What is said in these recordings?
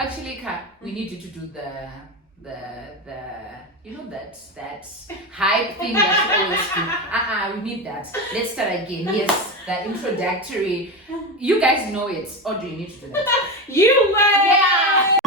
Actually, Ka, we need you to do the that hype thing that you always do. We need that. Let's start again. Yes, the introductory. You guys know it. Audrey, you need to do that. You were. Yeah.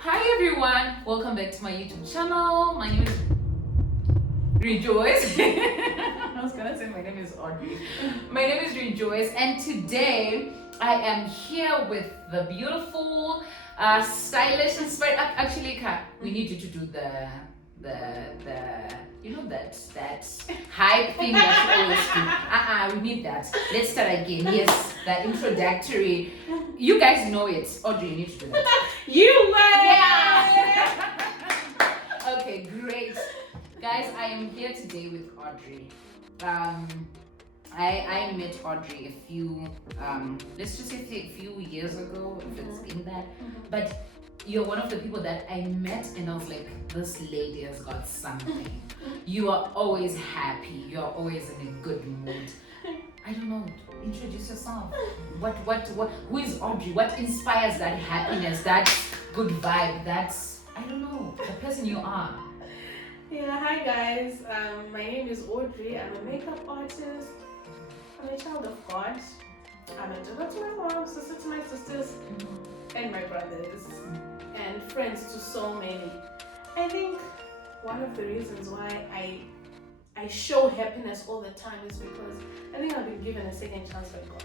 Hi everyone, welcome back to my YouTube channel. My name is Rejoice. I was gonna say my name is Audrey. My name is Rejoice, and today I am here with the beautiful, stylish, inspired. Actually, Ka, we need you to do the that hype thing that you always do. We need that. Let's start again. Yes, the introductory. You guys know it. Audrey, you need to do that. You were. Yeah. Okay, great. Guys, I am here today with Audrey. I met Audrey a few, let's just say a few years ago, if it's been that. But you're one of the people that I met and I was like, this lady has got something. You are always happy. You're always in a good mood. I don't know. Introduce yourself. Who is Audrey? What inspires that happiness, that good vibe, that's, I don't know, the person you are? Yeah, hi guys. My name is Audrey. I'm a makeup artist. I'm a child of God. I'm a daughter to my mom, sister to my sisters, and my brothers, and friends to so many. I think one of the reasons why I show happiness all the time is because I think I've been given a second chance by God.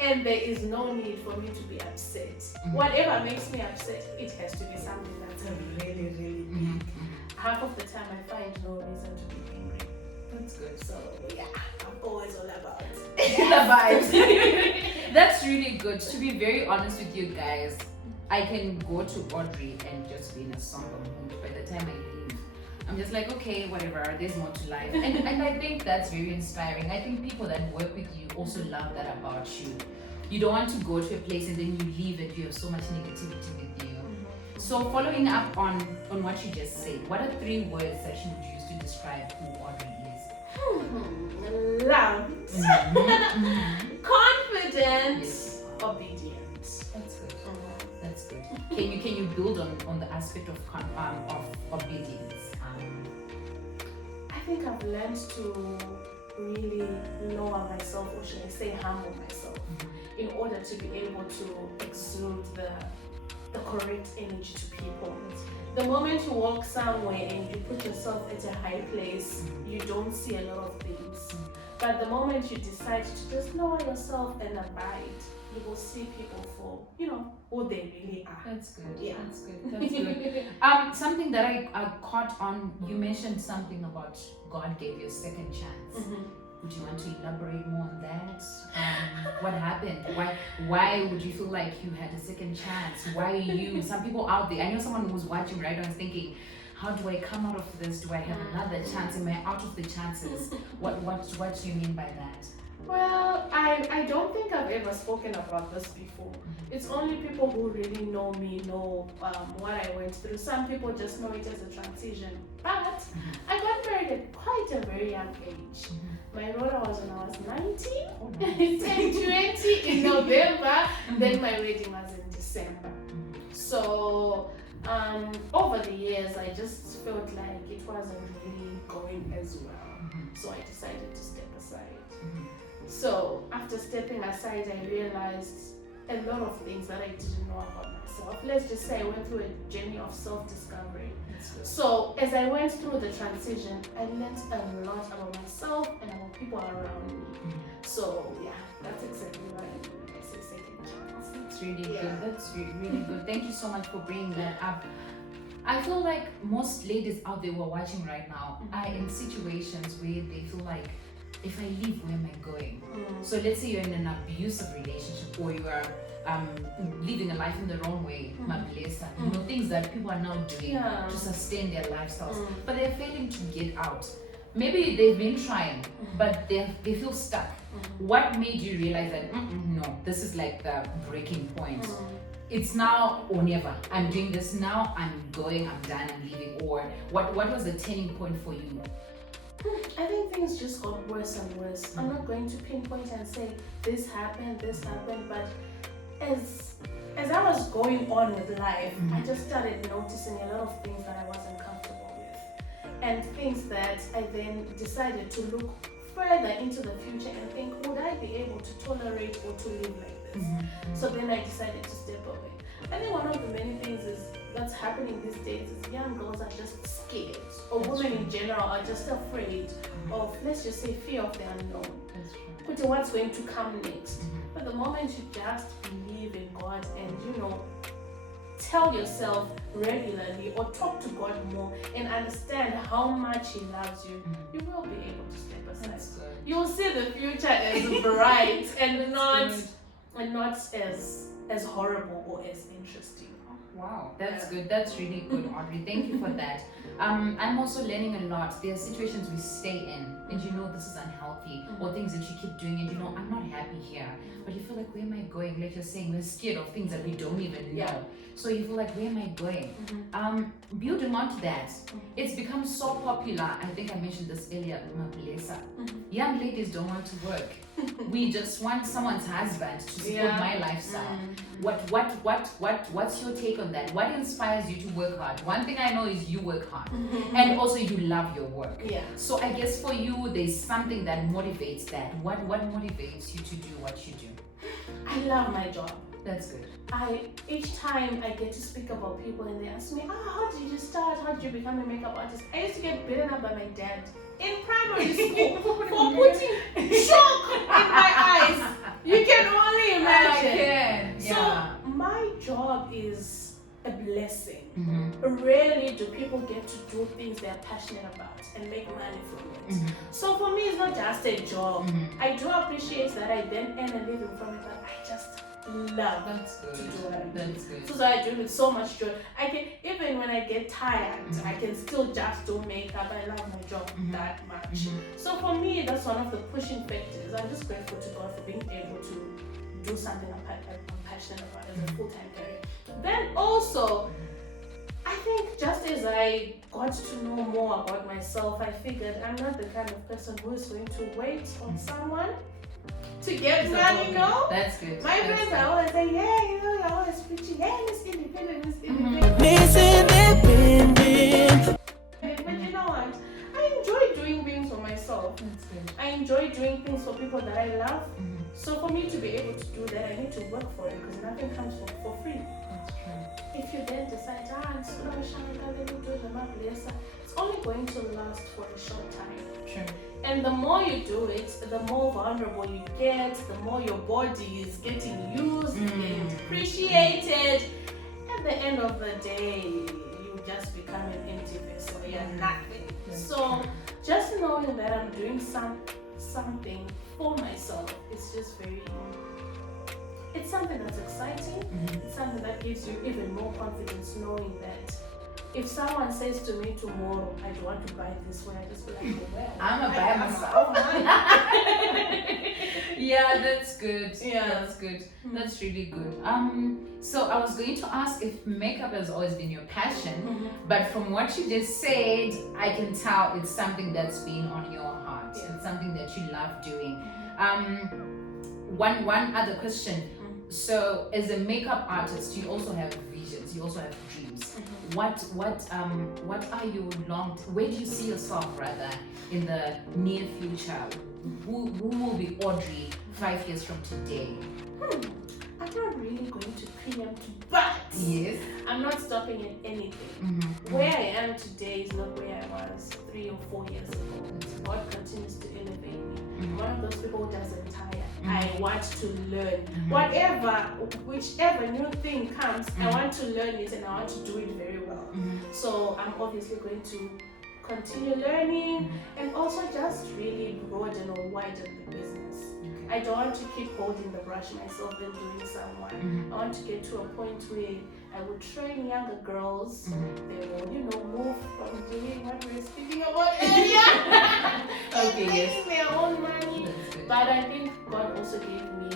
And there is no need for me to be upset. Whatever makes me upset, it has to be something that's really, really big. Half of the time I find no reason to be angry. That's good. So yeah, I'm always all about the vibes. That's really good. To be very honest with you guys, I can go to Audrey and just be in a somber mood. By the time I leave, I'm just like, okay, whatever, there's more to life. And I think that's very inspiring. I think people that work with you also love that about you. You don't want to go to a place and then you leave and you have so much negativity with you. So following up on what you just said, what are 3 words that you would use to describe who Audrey is? Loved, confident, Yes. obedient. That's good. That's good. Can you build on the aspect of obedience? I think I've learned to really lower myself, or should I say humble myself, in order to be able to exude the correct energy to people. The moment you walk somewhere and you put yourself at a high place, you don't see a lot of things. But the moment you decide to just lower yourself and abide, you will see people for, who they really are. That's good. Yeah. That's good. That's good. Something that I caught on, you mentioned something about God gave you a second chance. Would you want to elaborate more on that? What happened? Why would you feel like you had a second chance? Why you? Some people out there, I know someone who's watching right now is thinking, how do I come out of this? Do I have another chance? Am I out of the chances? What do you mean by that? Well, I don't think I've ever spoken about this before. It's only people who really know me know what I went through. Some people just know it as a transition. But I got married at quite a very young age. My daughter was when I was 19, 20 in November, then my wedding was in December. So over the years, I just felt like it wasn't really going as well. So I decided to step aside. So after stepping aside, I realized a lot of things that I didn't know about myself. Let's just say I went through a journey of self-discovery. So as I went through the transition, I learned a lot about myself and about people around me. So yeah, that's exactly what I mean when I say second chance. That's really good. That's really good. Thank you so much for bringing that up. I feel like most ladies out there who are watching right now are in situations where they feel like, if I leave, where am I going? So let's say you're in an abusive relationship, or you are living a life in the wrong way, mablesa, you know, things that people are now doing to sustain their lifestyles, but they're failing to get out. Maybe they've been trying, but they feel stuck. What made you realize that no, this is like the breaking point? It's now or never. I'm doing this now. I'm going. I'm done. I'm leaving. Or what was the turning point for you? I think things just got worse and worse. I'm not going to pinpoint and say this happened, but as I was going on with life, I just started noticing a lot of things that I wasn't comfortable with, and things that I then decided to look further into the future and think, would I be able to tolerate or to live like this? So then I decided to step away. I think one of the many things that's happening these days is young girls are just scared, or women in general are just afraid of, let's just say, fear of the unknown. What's going to come next? But the moment you just believe in God and tell yourself regularly or talk to God more and understand how much He loves you, you will be able to step aside. You will see the future as bright and not as horrible or as interesting. Wow, that's good. That's really good, Audrey. Thank you for that. I'm also learning a lot. There are situations we stay in and this is unhealthy, or things that you keep doing and I'm not happy here, but you feel like, where am I going? Like you're saying, we're scared of things that we don't even know. So you feel like, where am I going? Building on to that, it's become so popular. I think I mentioned this earlier, mablesa. Young ladies don't want to work. We just want someone's husband to support my lifestyle. What's your take on that? What inspires you to work hard? One thing I know is you work hard, and also you love your work. So I guess for you, there's something that motivates that. What motivates you to do what you do? I love my job. That's good. Each time I get to speak about people and they ask me, how did you start? How did you become a makeup artist? I used to get beaten up by my dad in primary school for putting chalk in my eyes. You can only imagine. So my job is a blessing. Rarely do people get to do things they're passionate about and make money from it. So for me, it's not just a job. I do appreciate that I then earn a living from it, but I just love to do what I do. That's good. So I do it with so much joy. I can, even when I get tired, I can still just do makeup. I love my job that much. So for me, that's one of the pushing factors. I'm just grateful to God for being able to do something I'm passionate about as a full-time career. Then also, I think just as I got to know more about myself, I figured I'm not the kind of person who is going to wait on someone to get money, That's good. My friends are always saying, you're always preaching, Miss Independent, Miss Independent. But you know what? I enjoy doing things for myself. That's good. I enjoy doing things for people that I love. So for me to be able to do that, I need to work for it because nothing comes for free. That's true. If you then decide, it's only going to last for a short time. True. And the more you do it, the more vulnerable you get, the more your body is getting used and appreciated. At the end of the day, you just become an empty vessel. You're nothing. So just knowing that I'm doing something for myself is just it's something that's exciting. It's something that gives you even more confidence, knowing that if someone says to me tomorrow, I don't want to buy this one, I just be like, I'm gonna buy myself. Yeah, that's good. That's good. That's really good. So I was going to ask if makeup has always been your passion, but from what you just said, I can tell it's something that's been on your heart. It's something that you love doing. One other question. So as a makeup artist, you also have visions, you also have dreams. What are your where do you see yourself rather in the near future? Who will be Audrey 5 years from today? I'm not really going to preempt, but yes, I'm not stopping at anything. Where I am today is not where I was 3 or 4 years ago. God continues to elevate me. I'm one of those people who doesn't tire. I want to learn. Whichever new thing comes, I want to learn it and I want to do it very well. So I'm obviously going to continue learning and also just really broaden or widen the business. I don't want to keep holding the brush myself and doing someone. I want to get to a point where I would train younger girls. They will, move from doing what we're speaking about earlier. Okay, yes. Making their own money. But I think God also gave me,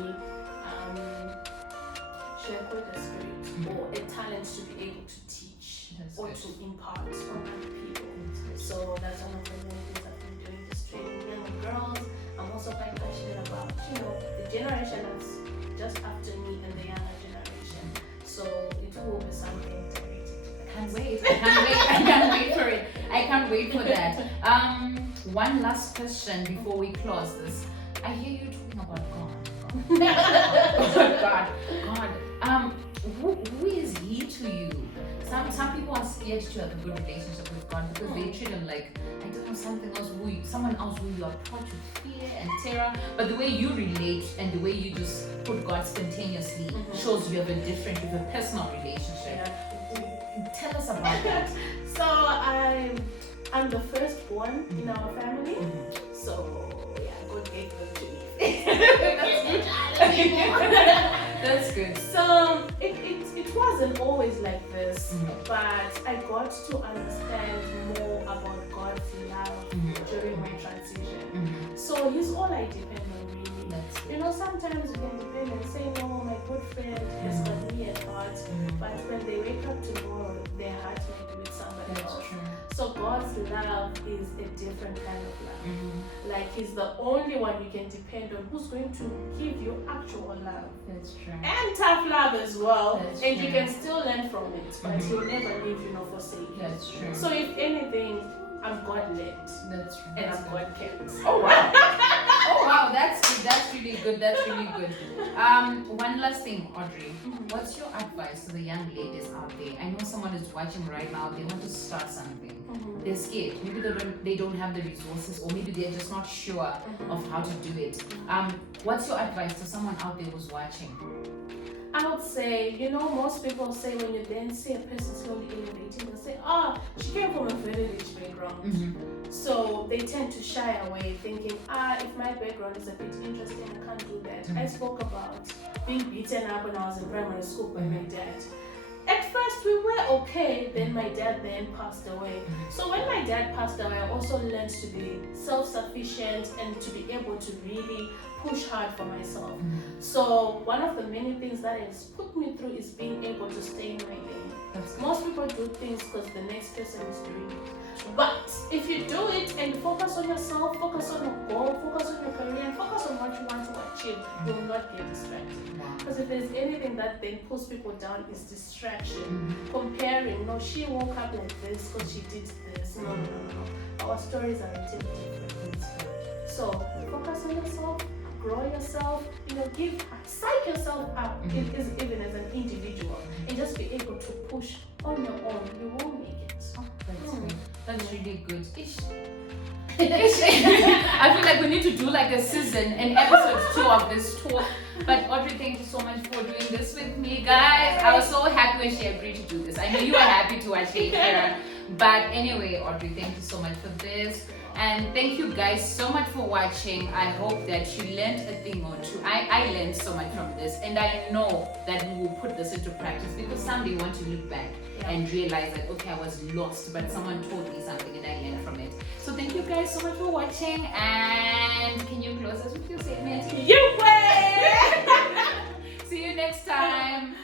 should I call it a spirit or a talent to be able to teach or to impart on other people. So that's one of the main things I've been doing, just training younger girls. I'm also quite passionate about, the generation that's just after me and the younger generation. So it will be something directed to that. Can't wait. I can't wait for it. I can't wait for that. One last question before we close this. I hear you talking about God. God. Who is He to you? Some people are scared to have a good relationship with God because they treat Him like, I don't know, someone else who you approach with fear and terror. But the way you relate and the way you just put God spontaneously shows you have a personal relationship. Tell us about that. So I'm the firstborn in our family. So yeah, God gave them to me. That's good. So it wasn't always like this, but I got to understand more about God's love during my transition. So He's all I depend on, really. Sometimes you can depend and say, no, my good friend has got me at heart, but when they wake up tomorrow, their heart might be with somebody else. True. So God's love is a different kind of love. Like He's the only one you can depend on who's going to give you actual love. That's true. And tough love as well. That's and true. You can still learn from it, but He'll never leave you nor forsake you. That's true. So if anything, I'm God-led. That's true. And I'm God-kept. Oh wow. Oh wow, that's really good. That's really good. One last thing, Audrey. What's your advice to the young ladies out there? I know someone is watching right now. They want to start something. They're scared. Maybe they don't have the resources, or maybe they're just not sure of how to do it. What's your advice to someone out there who's watching? I would say, most people say when you then see a person slowly elevating, they'll say, she came from a very rich background. So they tend to shy away thinking, if my background is a bit interesting, I can't do that. I spoke about being beaten up when I was in primary school by my dad. At first we were okay, then my dad then passed away. So when my dad passed away, I also learned to be self-sufficient and to be able to really push hard for myself. So one of the many things that has put me through is being able to stay in my lane. Most people do things because the next person is doing it. But if you do it and focus on yourself, focus on your goal, focus on your career, and focus on what you want to achieve, you will not get distracted. Because if there's anything that then pulls people down is distraction. Comparing, no, she woke up like this because she did this. No. Our stories are written different. So focus on yourself, grow yourself, psych yourself up even as an individual, and just be able to push on your own. You will make it. That's really good. I feel like we need to do like a season and episode 2 of this tour. But Audrey, thank you so much for doing this with me, guys. I was so happy when she agreed to do this. I know you were happy to actually hear. But anyway, Audrey, thank you so much for this. And thank you guys so much for watching. I hope that you learned a thing or two. I learned so much from this, and I know that we will put this into practice because someday you want to look back and realize that, okay, I was lost, but someone told me something and I learned from it. So thank you guys so much for watching, and can you close us with your statement? You way! See you next time.